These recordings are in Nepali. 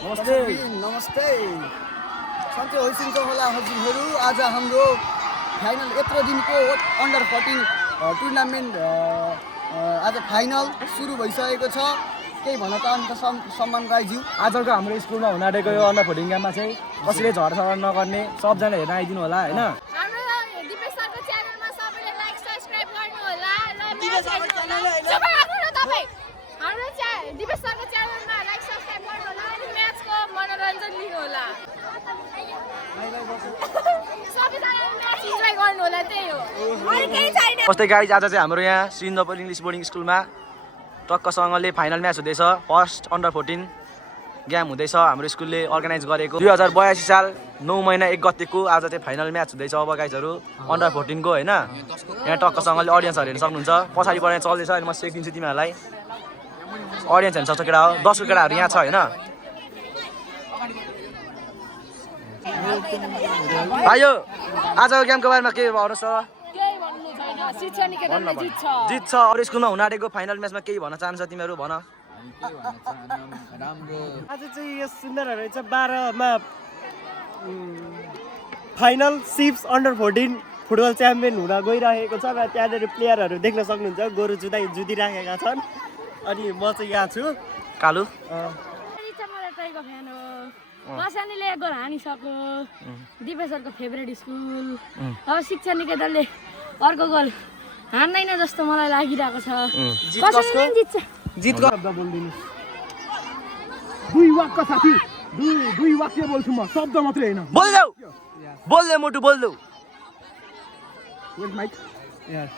नमस्ते नमस्ते सन्चै होइसिन्छ होला हजुरहरू। आज हाम्रो फाइनल यत्रो दिनको अन्डर 14 टुर्नामेन्ट आज फाइनल सुरु भइसकेको छ। केही भन्न चाहनुहुन्छ सम्मान राईज्यू? आजको हाम्रो स्कुलमा हुन आँटेको यो अन्डर 14 गेममा चाहिँ कसैले झगडा नगर्ने, सबजना हेर्न आइदिनु होला हैन। कस्तै गाइज आज चाहिँ हाम्रो यहाँ सिन्धुपुर इङ्ग्लिस बोर्डिङ स्कुलमा टक्कसँगले फाइनल म्याच हुँदैछ। फर्स्ट अन्डर 14 गेम हुँदैछ। हाम्रो स्कुलले अर्गनाइज गरेको 2082 साल 9 महिना 1 गतेको आज चाहिँ फाइनल म्याच हुँदैछ। अब गाइजहरू अन्डर 14 को हैन, यहाँ टक्कसँगले अडियन्सहरू हेर्न सक्नुहुन्छ। पछाडिबाट चल्दैछ अनि म सेकिदिन्छु तिमीहरूलाई। अडियन्स हेर्न सक्छ केटा हो, 10 को केटाहरू यहाँ छ हैन। आयो आजको गेमको बारेमा के भन्नुहोस् त? जित्छ। अरू स्कुलमा हुन आँटेको फाइनल म्याचमा केही भन्न चाहन्छ तिमीहरू? भन। आज चाहिँ यो सुन्दर रहेछ 12 मा फाइनल सिप्स अन्डर 14 फुटबल च्याम्पियन हुन गइरहेको छ र त्यहाँनिर प्लेयरहरू देख्न सक्नुहुन्छ। गोरु जुदिराखेका छन् अनि म चाहिँ यहाँ छु कालु। कसानीले एक गोल हानिसक्यो। दिपेशरको फेभरेट स्कुल। अब शिक्षा निकेतनले अर्को गोल हान्दैन जस्तो मलाई लागिरहेको छ। जित शब्द बोल्दिनु। दुई वाक्य साथी, दुई वाक्य बोल्छु म, शब्द मात्रै हैन। बोल्दे मुटु बोल्दौ। Wait mike yes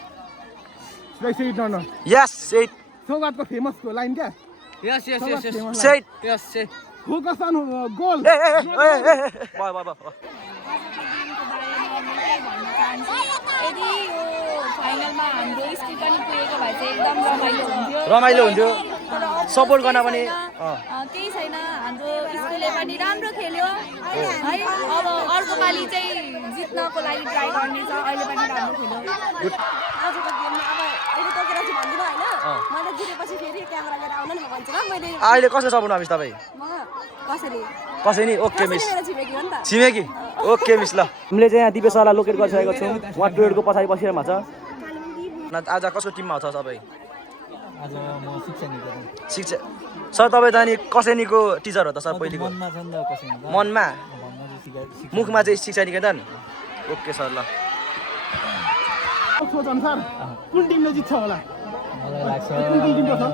special it न यस सेट सौगातको फेमस लाइन क्या? Yes yes yes yes set yes set focus on goal. यदि यो फाइनलमा हाम्रो स्कुल पनि पुगेको भए चाहिँ एकदम रमाइलो हुन्थ्यो। सपोर्ट गर्न पनि केही छैन। हाम्रो स्कुलले पनि राम्रो खेल्यो है। अब अर्को पालि चाहिँ जित्नको लागि ट्राई गर्नेछ। अहिले पनि राम्रो खेल्यो। आजको गेममा अब अहिले तोकेर चाहिँ भन्दिनँ होइन, मैले जितेपछि फेरि क्यामेरा लिएर आउनु नि भन्छु ल। मैले अहिले कसले सपोर्ट मिस तपाईँ? म कसरी कसै नि? ओके मिस छिमेकी हो नि त। छिमेकी ओके मिस। ल हामीले चाहिँ यहाँ दिपेशलाई लोकेट गरिसकेको छौँ। उहाँ टोयलेटको पछाडि बसिरहेको छ। आज कसको टिममा छ तपाईँ? आज म शिक्षा निकेतन। शिक्षा सर तपाईँ त अनि कसैनीको टिचर हो त सर? पहिलेको मनमा छ नि त कसैको। मनमा, भन्न चाहिँ मुखमा चाहिँ शिक्षा निकेतन। Okay sir. ल सोच अनुसार कुन टिमले जित्छ होला? मलाई लाग्छ कुन टिमको छ?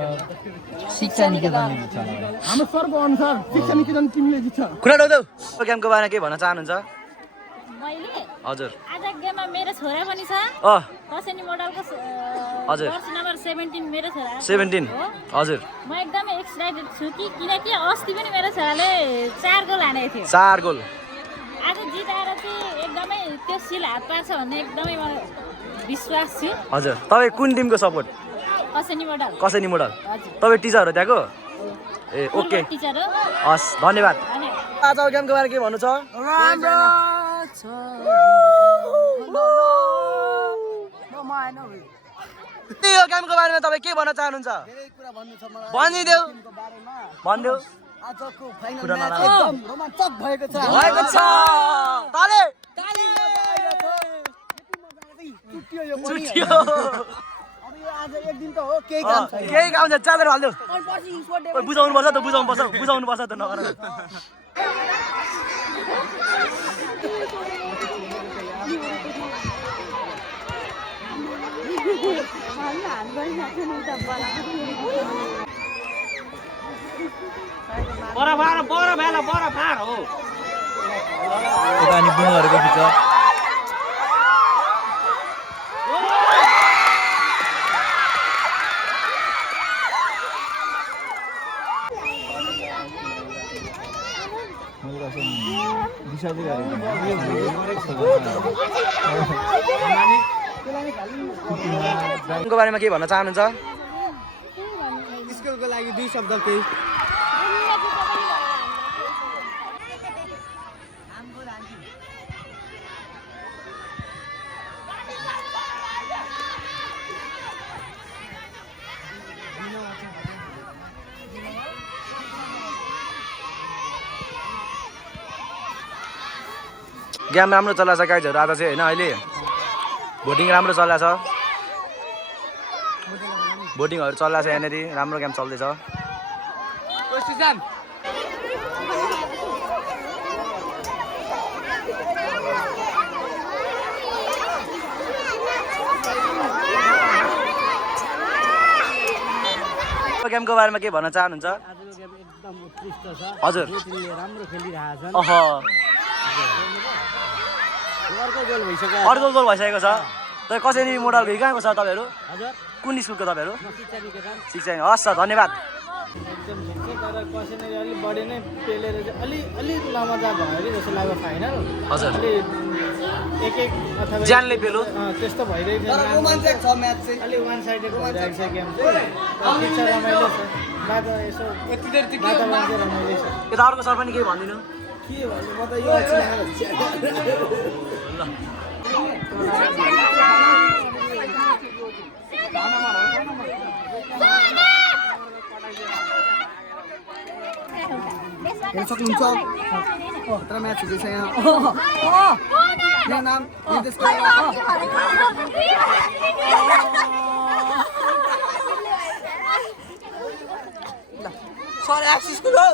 शिक्षा निकेतनले जित्छ होला। हाम्रो सरको अनुसार शिक्षा निकेतन टिमले जित्छ। कुरा नदेऊ। गेमको बारेमा के भन्न चाहनुहुन्छ? मैले हजुर आज गेममा मेरो छोरा पनि छ। कसैनी मोडलको हजुर जर्सी नम्बर 17 मेरो छोरा 17 हो। हजुर म एकदमै एक्साइटेड छु किनकि अस्ति पनि मेरो छोराले 4 गोल हानेको थियो। 4 गोल। आज जिताएर चाहिँ एकदमै त्यो सिल हात पार्छ भन्ने एकदमै मलाई विश्वास छु। हजुर तपाईँ कुन टिमको सपोर्ट? कसैनी मोडल। कसैनी मोडल। हजुर तपाईँ टिचर हो त्यहाँको? ए ओके टिचर हो। हस् धन्यवाद। अनि आजको गेमको बारेमा के भन्नु छ? यो गेमको बारेमा तपाईँ के भन्न चाहनुहुन्छ? धेरै कुरा भन्नु छ मलाई भनिदेऊ। टिमको बारेमा। भनिदेऊ। आजको फाइनल कुरा म्याच नराम्रो। एकदम रोमाञ्चक भएको छ। ताले छुट्टियो यो पनि। छुट्टियो। अब यो आज एक दिन त हो, केही काम छैन। केही काम छैन। चादर हाल्देऊ। बुझाउनु पर्छ त, बुझाउनु पर्छ त, नगर। यता अनि बुङहरूको खिच्छ। को बारेमा के भन्न चाहनुहुन्छ? स्कुलको लागि 2 शब्द केही? गेम राम्रो चलाएको छ गाइजहरू आज चाहिँ होइन अहिले भोटिङ राम्रो चलाएको छ भोटिङहरू चलाएको छ यहाँनिर राम्रो गेम चल्दैछ गेमको बारेमा के भन्न चाहनुहुन्छ आजको गेम एकदम उत्कृष्ट छ हजुर टिमले राम्रो खेलिरहेछन् अह अर्को गोल भइसक्यो अर्को गोल भइसकेको छ तर कसरी मोडल भयो कहाँको छ तपाईँहरू हजुर कुन स्कुलको तपाईँहरू म शिक्षा निकेतन शिक्षा हस् सर धन्यवाद एकदम झिक्छ तर कसैले अलिक बढी नै पेलेर चाहिँ अलिक नमजा भयो कि जस्तो लाग्यो फाइनल हजुर अलि एक अथवा ज्यानले पेलो त्यस्तो भइरहेको तर थियो रोमाञ्चक छ म्याच चाहिँ अलि वान साइडेड भइरहेको छ गेम चाहिँ ठिक छ रमाइलो छ बाटो यसो वातावरण चाहिँ रमाइलो छ यता अर्को सर पनि केही भनिदिनु के भन्नु म त यो हेर्न सक्नुहुन्छ खतरा म्याच हुँदैछ यहाँ यहाँ नाम निर्देश सर एक्सिसको हो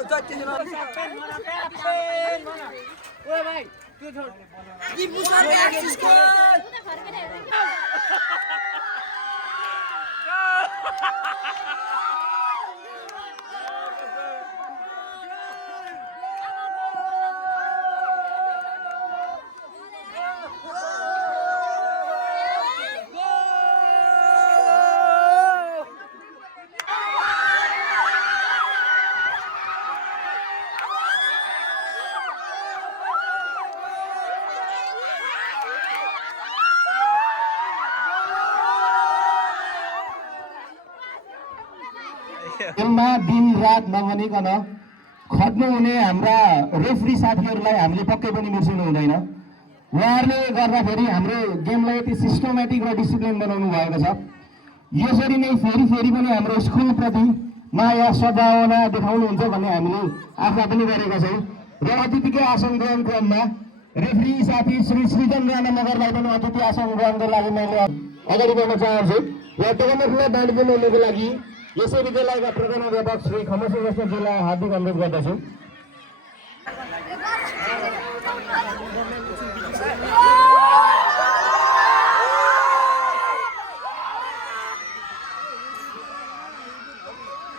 गेममा दिन रात नभनिकन खट्नुहुने हाम्रा रेफ्री साथीहरूलाई हामीले पक्कै पनि बिर्सिनु हुँदैन उहाँहरूले गर्दाखेरि हाम्रो गेमलाई यति सिस्टमेटिक र डिसिप्लिन बनाउनु भएको छ यसरी नै फेरि पनि हाम्रो स्कुलप्रति माया सद्भावना देखाउनुहुन्छ भन्ने हामीले आशा पनि गरेका छौँ र अतिथिकै आसन ग्रहण क्रममा रेफ्री साथी श्री सृजन राणा मगरलाई पनि अतिथि आसन ग्रहणको लागि मैले अगाडि बढ्न चाहन्छु र टुर्नामेन्टलाई बाँडिदिनु हुनुको लागि यसै विद्यालयका प्रधानाध्यापक श्री खमसिंह बस्नेतजीलाई हार्दिक अनुरोध गर्दछु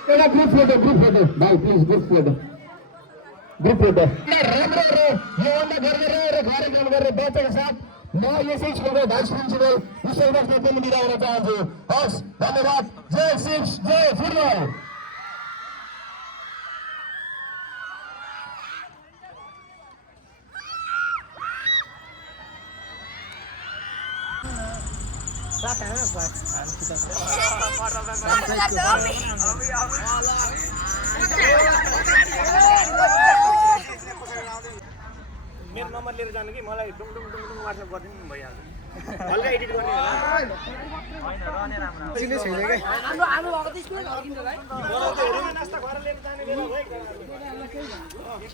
एउटा ग्रुप फोटो भाइ प्लिज ग्रुप फोटो राम्रो योभन्दा गरेर कार्यक्रम गरेर बच्चाको साथ म यसै स्कुलको भाइस प्रिन्सिपल विशल बस्नेत पनि बिदा हुन चाहन्छु हस् धन्यवाद जय सिक्स जय फुटबल मेरो नम्बर लिएर जानु कि मलाई डुङ वाट्सएप गरिदिनु भइहाल्छ हल्का एडिट गर्ने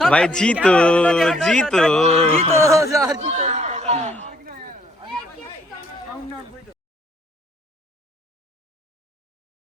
भाइ जितो